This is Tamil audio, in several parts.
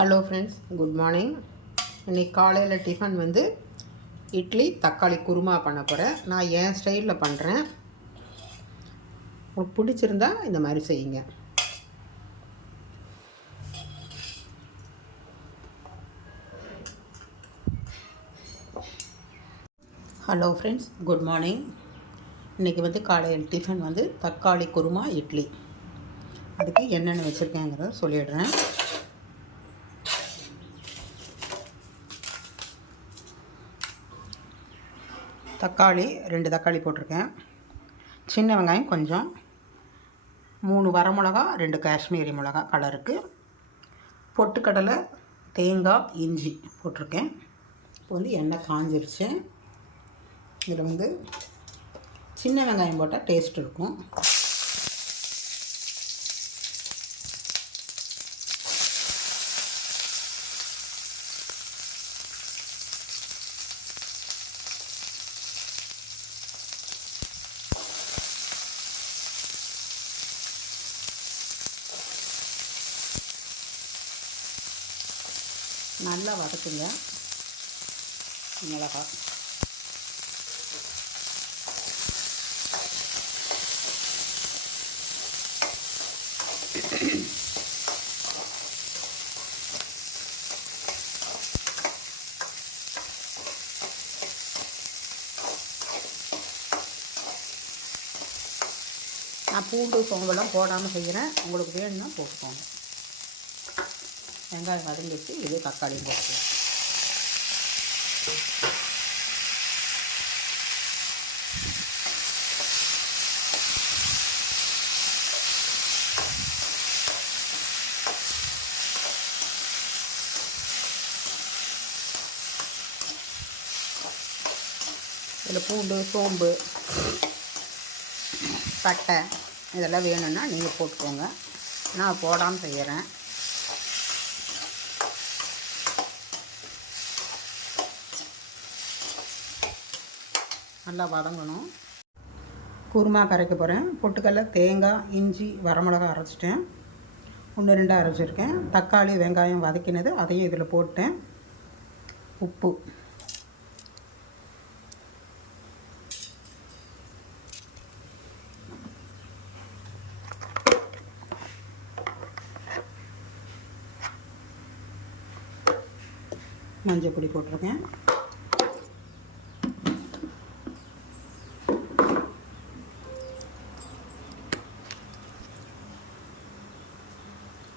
Hello friends, good morning. இன்றைக்கி காலையில் டிஃபன் வந்து இட்லி தக்காளி குருமா பண்ண போகிறேன். நான் என் ஸ்டைலில் பண்ணுறேன். உங்களுக்கு பிடிச்சிருந்தா இந்த மாதிரி செய்யுங்க. Hello friends, good morning. இன்றைக்கி வந்து காலையில் டிஃபன் வந்து தக்காளி குருமா இட்லி. அதுக்கு என்னென்ன வச்சுருக்கேங்கிறத சொல்லிடுறேன். தக்காளி 2 தக்காளி போட்டிருக்கேன். சின்ன வெங்காயம் கொஞ்சம், 3 வரமிளகா, 2 காஷ்மீரி மிளகா கலருக்கு, பொட்டுக்கடலை, தேங்காய், இஞ்சி போட்டிருக்கேன். இப்போ வந்து எண்ணெய் காஞ்சிருச்சு. இதில் வந்து சின்ன வெங்காயம் போட்டால் டேஸ்ட் இருக்கும். நல்லா வதக்குங்க. மிளகா நான் பூண்டு சோம்பெல்லாம் போடாமல் செய்கிறேன். உங்களுக்கு வேணும்னா போட்டுக்கோங்க. வெங்காயம் வதங்கிச்சு. இது தக்காளியும் போட்டுக்கலாம். இதில் பூண்டு சோம்பு பட்டை இதெல்லாம் வேணும்னா நீங்கள் போட்டுக்கோங்க. நான் போடாமல் செய்கிறேன். நல்லா வதங்கணும். குருமா கரைக்க போகிறேன். பொட்டுக்கடலை, தேங்காய், இஞ்சி, வரமிளகா அரைச்சிட்டேன். 1-2 அரைச்சிருக்கேன். தக்காளி வெங்காயம் வதக்கினது அதையும் இதில் போட்டேன். உப்பு, மஞ்சள் பொடி போட்டிருக்கேன்.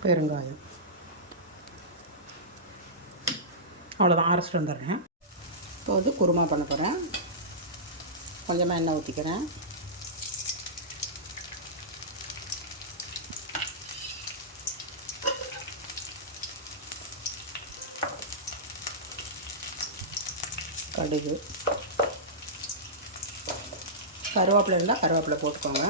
பெருங்காயம். அவ்வளோதான், அரைச்சிட்டு வந்துடுறேன். இப்போ வந்து குருமா பண்ண போகிறேன். கொஞ்சமாக எண்ணெய் ஊற்றிக்கிறேன். கடுகு, கருவேப்பிலை இருந்தால் கருவேப்பிலை போட்டுக்கோங்க.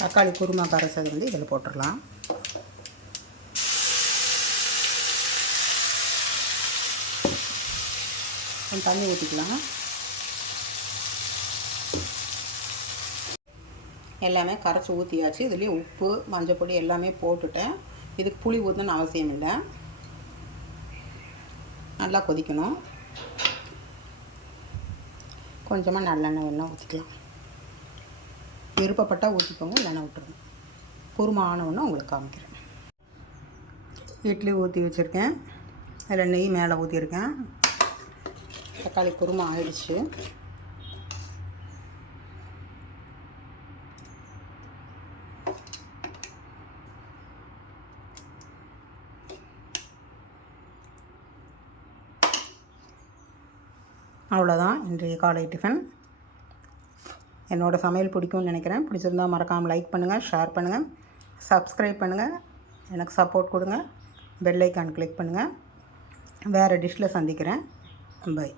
தக்காளி குருமா கரைச்சது வந்து இதில் போட்டுடலாம். கொஞ்சம் தண்ணி ஊற்றிக்கலாம். எல்லாமே கரைச்சி ஊற்றியாச்சு. இதுலேயே உப்பு மஞ்சள் பொடி எல்லாமே போட்டுட்டேன். இதுக்கு புளி ஊற்றணும்னு அவசியம் இல்லை. நல்லா கொதிக்கணும். கொஞ்சமாக நல்லெண்ணெய் எண்ணெய் ஊற்றிக்கலாம். விருப்பப்பட்டால் ஊற்றிக்கோங்க, இல்லைன்னா விட்டுருங்க. குருமா ஆனவுன்னு உங்களுக்கு காமிக்கிறேன். இட்லி ஊற்றி வச்சுருக்கேன். அதில் நெய் மேலே ஊற்றிருக்கேன். தக்காளி குருமா ஆயிடுச்சு. அவ்வளோதான் இன்றைய காலை டிஃபன். என்னோடய சமையல் பிடிக்கும்னு நினைக்கிறேன். பிடிச்சிருந்தால் மறக்காமல் லைக் பண்ணுங்கள், ஷேர் பண்ணுங்கள், சப்ஸ்கிரைப் பண்ணுங்கள், எனக்கு சப்போர்ட் கொடுங்க. பெல் ஐக்கான் கிளிக் பண்ணுங்கள். வேறு டிஷ்ஷில் சந்திக்கிறேன். பை.